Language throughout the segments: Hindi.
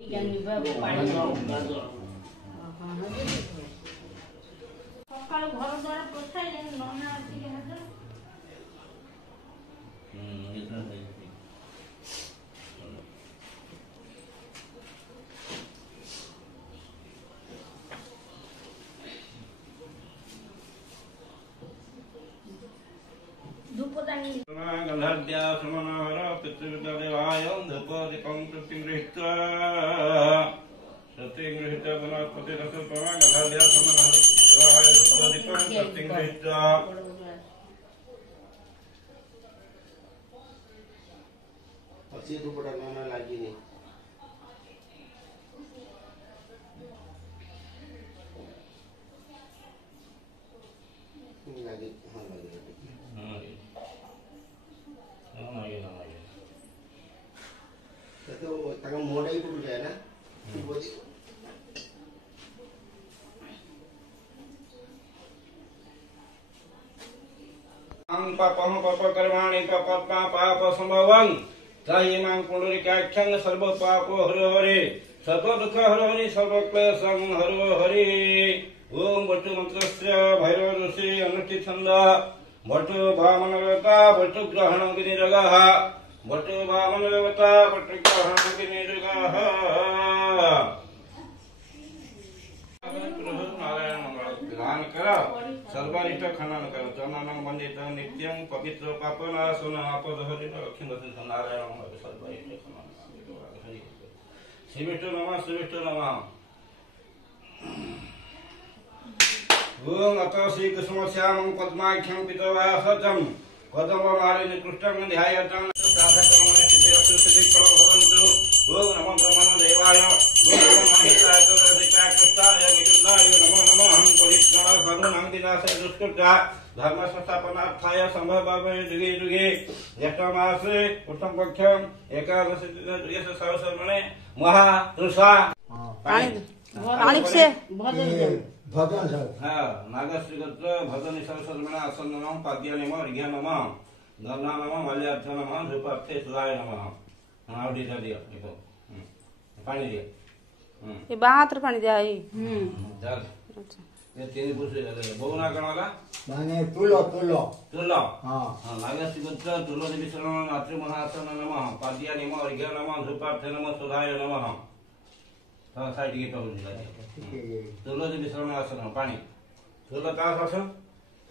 ସକାଳୁ ଘର ଦ୍ୱାର ପୋଛାଇଲେ ନନା ଆସିକି ହାଜର। गंधाद्या समनहर पितृदेवाय धूपदीपं प्रतिगृहीत्वा प्रतिगृहीत्वा वनस्पति रसोपमा गंधाद्या समनहर पितृदेवाय धूपदीपं प्रतिगृहीत्वा अच्छी धूपड़ा नोना लागी नहीं लागी हाँ लागी तो तक मोड़ा ही टूट जाए ना पापं पापकर्माणि पापत्मा पाप संभवं त्राहिमां पुंडरीकाक्षं सर्व पापो हरो हरे सर्व दुःख हरो हरि सर्व क्लेशं हरो हरि ओम भट्टु मंत्रस्य भैरव ऋषि अनुष्ठित छंद भट्टु वामनवता भट्टु ग्रहणं विनिरगः भट्टु वामनवता भट्टु ग्रहणं विनिरगः नारायण मंगल गान करो सर्वारिष्ट खनन करो चरणं वंदित नित्यं पवित्र पापनाशन आपदहरि रक्षित नारायण मंगल सर्वारिष्ट खनन श्री विष्णु नमः श्री विष्णु नमः ओम अत श्री कृष्ण श्यामं पद्माख्यं पितवासचं कदम्बमालिनी कृष्णं ध्यायतं साधकर्मणे सिद्धिरस्तु सिद्धिफलो भवन्तु ओम नमो ब्रह्मण देवाय ओम नमो महिताय तदधिकाय कृष्णाय विष्णुनाय नमो नमः अहं परित्राण सर्वनां विनाशाय दुष्कृता धर्म संस्थापनार्थाय संभवामि युगे युगे ज्येष्ठमासे उत्तम पक्षं एकादशी द्वितीय सहस्रमणे महातृषा पानी से भजन हाँ नागश्री गोत्र भजन सहस्रमणे आसन्नम पाद्यानि नमः अर्घ्य नमः गन्धा नमः मल्यार्थ नमः धूपार्थे सुधाय नमः हाँ उठी जा दिया देखो पानी दिया ये बात रे पानी दिया चल ये तीन पुरुष बहुना कण वाला माने तुलो तुलो तुलो हां हां नागश्री गोत्र तुलो देवी शरण मातृ महासन नमः पाद्यानि नमः अर्घ्य नमः धूपार्थे नमः सुधाय नमः हाँ साइड की तो हो जाए तुलो देवी शरण आसन पानी तुलो का आसन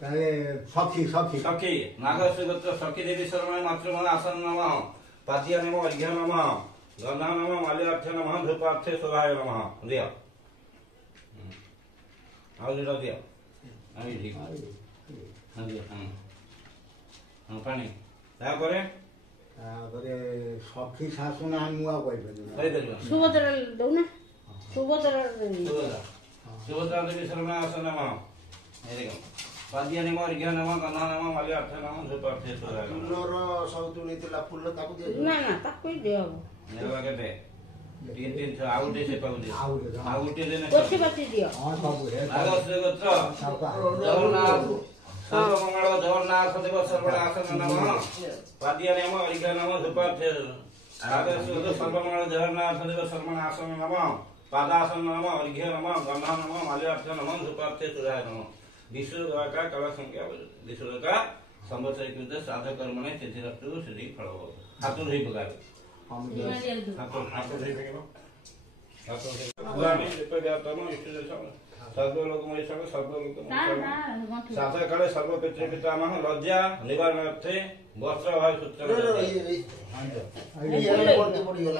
ताले सखी सखी सखी नागश्री गोत्र सखी देवी शरण मातृ महासन नमः पाद्यानि नमः अर्घ्य नमः गन्धा नमः मल्यार्थ नमः धूपार्थे सुधाय नमः दिया आओ दिया दिया अभी ठीक हाँ दिया हाँ पानी तापरे तापरे सखी शासु ना मुआ कहबे सुभद्रा दौ ना सुभद्रा सुभद्रा देवी शरण आसन नमः ये देखो पाद्यानि नमः अर्घ्य नमः गन्धा नमः मल्यार्थ नमः धूपार्थे सुधाय नमः फुलर सौतुणी तिला फुल ताकू दे ना ना ताकू दे अब नेला केते तीन तीन आउटे से पाउटे आउटे देने कोठी बाती दियो हां बाबू है नागश्री गोत्र जगन्नाथ सर्वमंगल जगन्नाथ देव सर्वनाशन नमः पाद्यानि नमः अर्घ्य नमः धूपार्थे नागश्री गोत्र सर्वमंगल जगन्नाथ देव सर्वनाशन नमः पादासन नमः अर्घ्य नमः गन्धा नमः मल्यार्थ नमः धूपार्थे सुधाय नमः विष्णु का कला संख्या विष्णु का संवत्सरिक साधक कर्मणे सिद्धिरस्तु सिद्धि फल हाथ धोई पकाए हाथ धोई पकाए पुराणी विपदातम इष्टदेशम सर्वलोकमय सर्वलोकमय साधक काले सर्व पितृ पितामह लज्जा निवारणार्थे वस्त्र अभाव सूत्र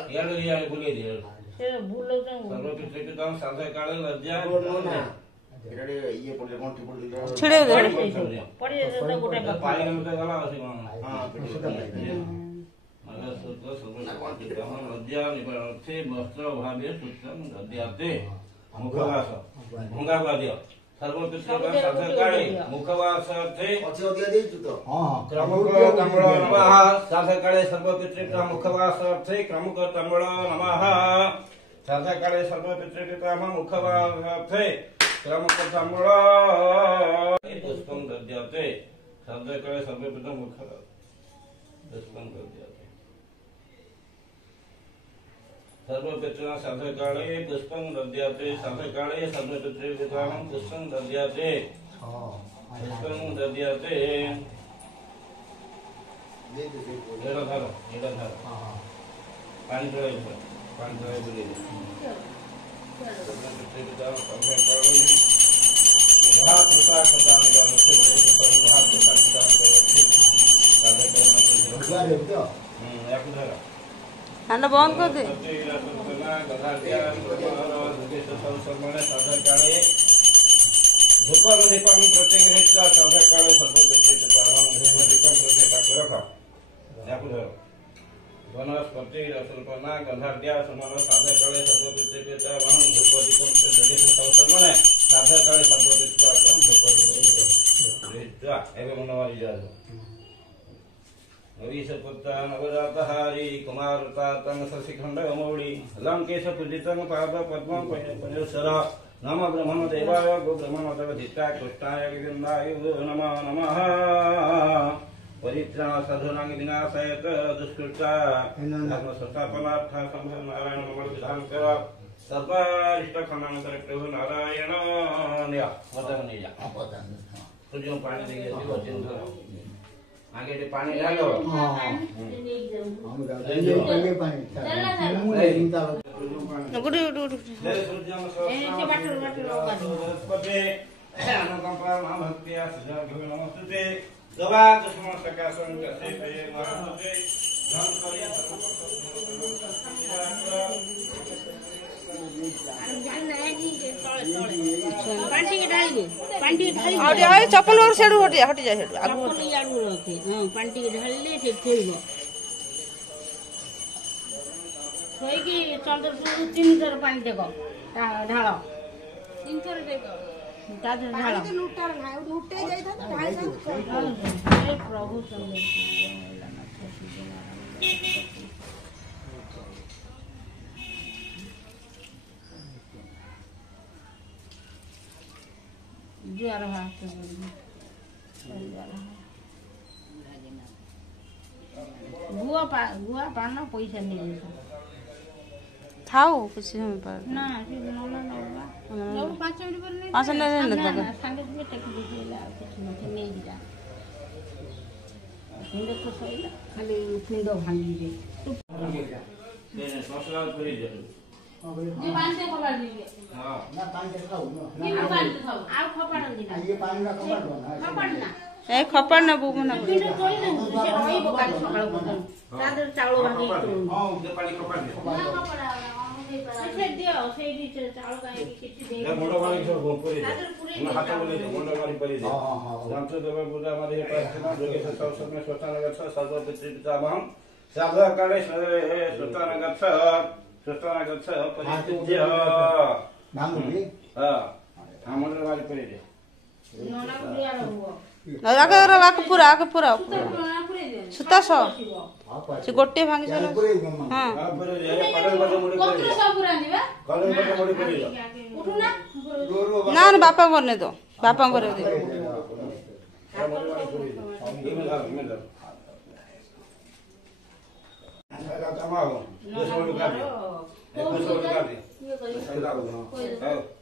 ये भूलिए दिए सर्व पितृ पितामह साधक काले लज्जा ये पड़े कोंटी पड़े छिड़े पड़ी तो गोटे पानी में तो गला आसी हां मगर सूत्र सर्व पितामह लज्जा निवारणार्थे वस्त्र अभाव सूत्र गद्याते मुखवास भंगा को दियो सर्व पितृ का साधक काले मुखवास अर्थे अच्छे दिया दे तो हां क्रमुक तंबड़ नमः साधक काले सर्व पितृ का मुखवास अर्थे क्रमुक तंबड़ नमः साधक काले सर्व पितृ का मुखवास अर्थे क्रमुक तंबड़ पुष्पं दद्याते साधक काले सर्व पितृ मुखवास पुष्पं दद्याते सर्वपितॄणां साधकाले पुष्पं दद्याते साधकाले सर्वपितॄणां पुष्पं दद्याते पुष्पं दद्याते एड़ा धरो पानी चढ़ाई बोले सर्वपितॄणां साधकाले भात प्रसाद प्रदान करते भात प्रसाद प्रदान करते साधकाले याकू धरो ঠান্ডা বন্ধ করে দে वनस्पति रसल्पना गंधाद्या समान साधकाले सर्वपितृपिता वहं धूपदीपं च जगेषु संसर्मणे साधकाले सर्वपितृपिता धूपदीपं एवं मनोवारी जातो नवीशपुत्र नवजातहारी कुमारतातं शशिखंड मौली लंकेश पूजितं पाद पद्मं पंजसर नम ब्रह्मण देवाय गो ब्रह्मणोदवधिष्ठाय कृष्णाय गोविन्दाय नमः नमः परित्राण साधूनां विनाशाय दुष्कृता धर्म संस्थापनार्थं संभव नारायण मंगल विधान कर सर्वारिष्ट खंडांतर प्रभु नारायण निया वदनीय तुझे पानी दे दियो आगे दे पानी डालो गुड गुड गुड चप्पल और सेडू हट जाए सेडू पानी ढाले से थोइब थोइकी चंद्रपुर 3 थर पानी देख ढाल 3 थर देख ढाल लुटे प्रभु जा रहा है गुआ पाना पैसा नहीं थाओ कुछ समय पर ना ना 5 मिनट पर नहीं 5 मिनट नहीं लगता संगे में टेक दीजिएला कुछ नहीं जा पिंड को सहीला खाली पिंड भांगी दे ने मसला करी दे ये पानी से खबर दीजिए हां ना पानी से खाओ ना ये पानी से खाओ आप खबर दीना ये पानी का खबर दो ना खबर ना ए खपर ना बुबु ना पिंड कोई नहीं से रही बकाल सकाळ को सादर चावल भांगी हां दे पानी खपर दे ना खबर से दियो से दी चावल का किछि दे मुंडो वाली सब गोपरी दे ना हाथ बोले दे मुंडो वाली परी दे हां जानते देव पूजा मारे प्रार्थना जोगे से सब समय स्वतः गच्छ सर्वपितृपिता वहं साधकाले स्वतः गच्छ परिपूज्य नामुली हां मुंडो वाली परी दे नोना बुढ़िया रहबो आगे पूरा सुता सो से गोटे भांगी चलो हां पर ये पडल बडे मुड़ी परी कोत्र सब पूरा दिबा कलर बडे मुड़ी परी उठू ना ना ना बापा करने दो बापा करे दे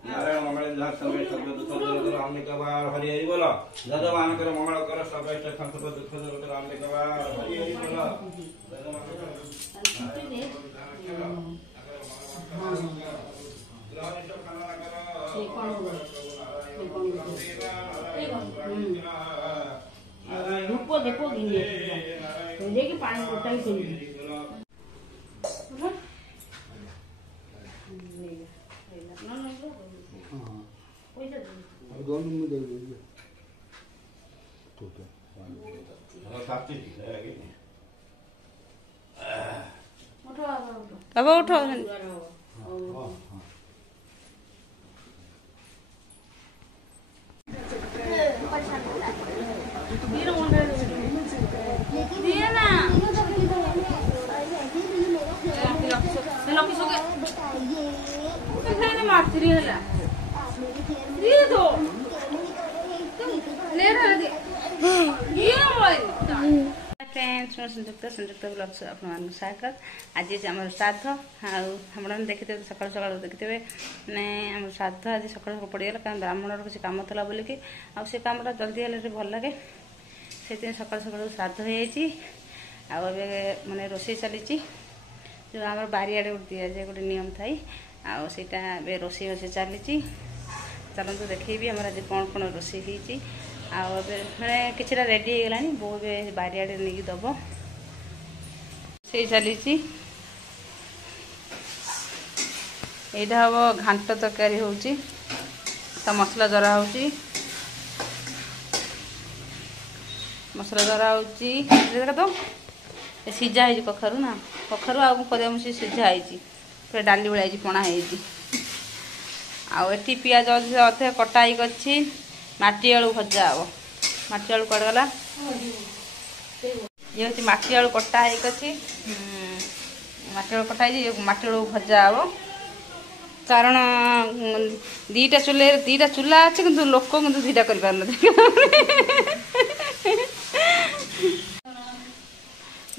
नारायण मंगल समय सर्व दुख दूर हमने कबार हरि हरि बोला भगवान कर मंगल कर सब इष्ट संकट दुख दूर कर हमने कबार हरि हरि बोला रूप देखो गिने तो देखि पानी उठाई से दोनों में दे दीजिए तो साथी बाबा उठो दिए ना मार्ती है तो ले फ्रेंड्स मैं संयुक्त ब्लॉग आपको स्वागत। आज आम श्राद्ध आपने देखते सका सका देखते मैंने आम श्राद्ध आज सका सका पड़गला कारण ब्राह्मण किसी कम था बोलिकी से कमटा जल्दी हेल्ले भल लगे से सका सका श्राद्ध हो माने रोषे चली जो आम बारियाड़े गोटे दि जाए गोटे नियम थाई आईटा रोषे रोषे चली चलते देखेबी आम आज कौन कौन रोषे होती मैंने किसी रेडी हो गलानी बो बारियाड़े नहीं दब से चली यहाँ हम घांट तरकारी हो मसला जरा हो मसला जरा हो तो सीझा है कखारू ना कखारू आम सीझा है डाली भाई पणा आठी पिज अधे कटाई कर माटी आलू भजा हम माटी आलू कट गला ये हूँ माटी आलू कटा माटी आलू कटा माटी आलू भजा हम कारण दीटा चूल्हा अच्छे कि लोक कि दीटा कर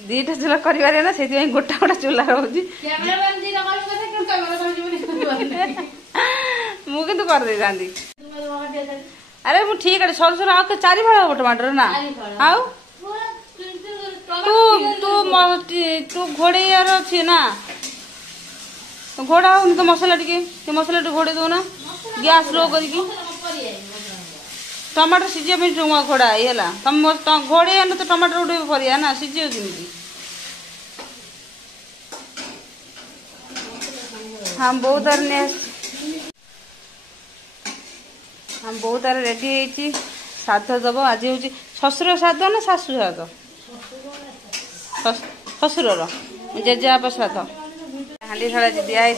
दीटा चूल्हा कर ना से गोटा गोटा चूल्हा रोज मुझे करदे अरे मु ठीक है सर सर आके 4 फाड़ हम टमाटर ना आउ तू घोड़े यार अच्छे ना घोड़ा हो तो मसला मसला घोड़े दो ना गैस लो करके टमाटर सीझे घोड़ा है तुम घोड़े ना तो टमाटर उठे परिया ना सीझे कमी हम बहुत हम बहुत तार रेडी होती श्राद्ध दब आज हूँ शशुर श्राद्ध ना शाशु श्राद्ध शशुर जेजेबापा श्राद्ध हाँडी शाला दिखाई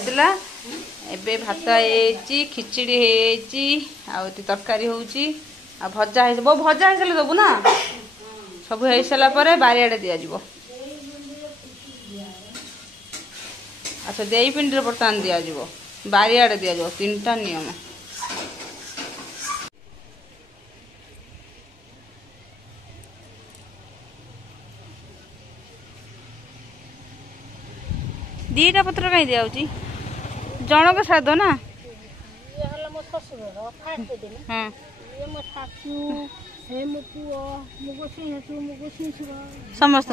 एबे भात हो खिचड़ी हो तरकारी हो भजा है बो भजा है दबु ना सब हो सारापर बारियाड़े दिज्व अच्छा देई पिंडी बर्तमान दिज्व बारियाड़े दिज्व 3टा नियम दीटा पत्र कहीं दिया जनक श्राद्ध ना समस्त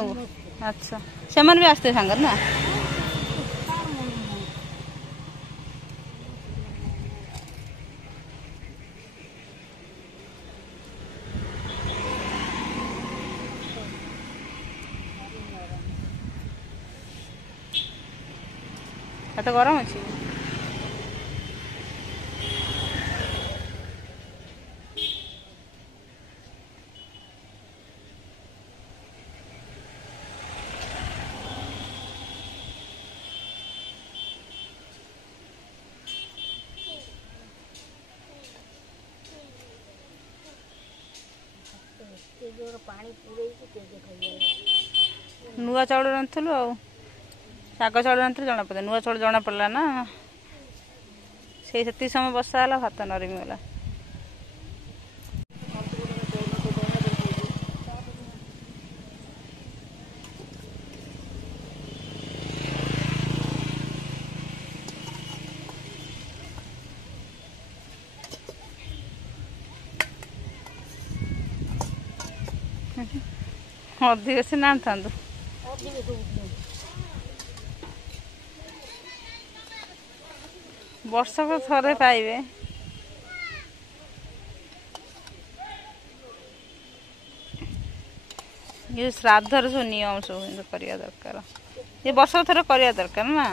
अच्छा से भी आसते सांगर ना तो गरम अच्छी नुआ चाउल रांधलु आ शाग चाउल रांधलु जना पड़ा नुआ चाउल जना पड़ा ना से समय बसा है भात नरमी गला अधिक से ना था वर्षक थरे पाइबे ये श्राद्धर सब नियम सब करिया दरकार ये वर्ष थरे करिया दरकार ना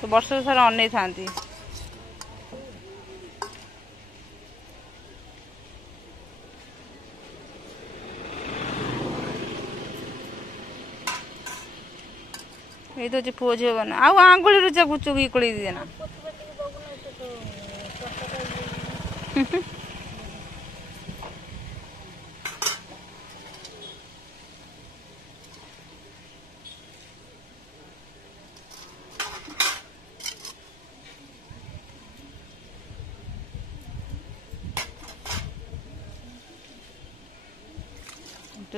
तो वर्ष थरे अनै थांती ये तो पुओ झील बना आंगुली रुचा पुचुक इकड़ी देना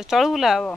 चलू बुला हम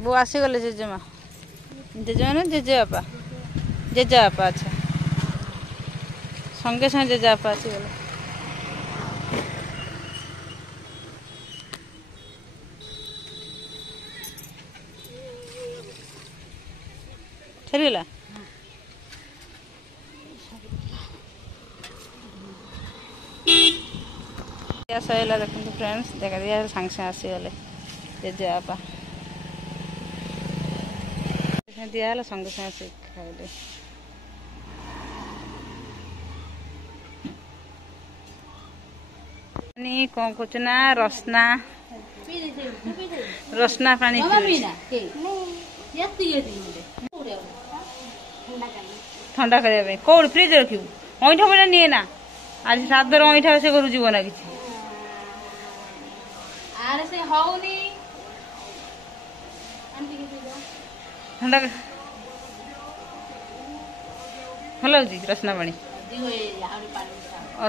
वो आसीगले जेजेमा जेजेमा ना जेजेबापा जेजेबापा अच्छा संगे संगे जेजेबापा आसीगले चलिगला सैला देखते फ्रेंड्स देखा दिया सांगे सांगे आसीगले जेजेबापा दिया संगे संगे खाइले कौन कुछ ना रसना रसना पानी ठंडा करने कौन फ्रिज रखी अईठा बड़ा निए ना आज सादर अईठा से घर जीव ना किसी ठंडा भल हो रसना पानी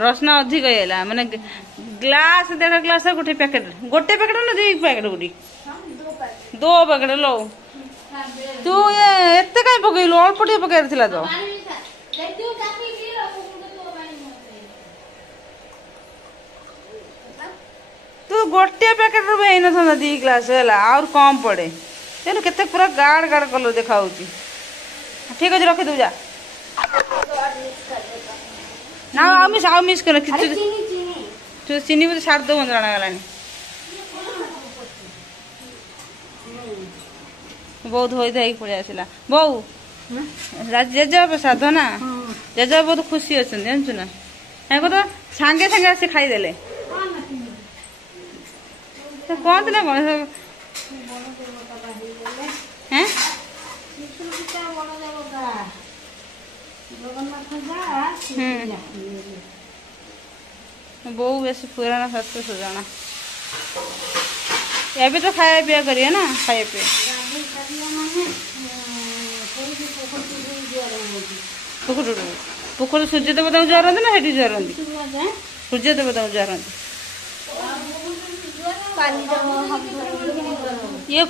रसना अधिक है माने ग्लास 1.5 ग्लास गोटे पैकेट ना 2 पैकेट गोटी 2 पैकेट लो तू एत कहीं पकईलु अल्प टे पकड़ तो तू गोटे पैकेट रू था 2 ग्लास है और कम पड़े तेणु केते पूरा गाढ़ गाढ़ कलर देखा ठीक अच्छे रखी दू जा ना आउ मिस कर चीनी बोलते सार दो जाना गलानी बहुत धोई धाई पड़े आसला बो जेजेबापा साध ना जेजेबापा बहुत खुशी अच्छा जानचु ना तो सांगे सांगे आसी खाईदे कहते ना कौन हैं बो बेस पुराना शास्त्र सुजाना ये तो खाया पिया करिए ना खाया पिया पुकुर सूर्य देवता जरती ना हेटी जरती सूर्य देवता जरती ये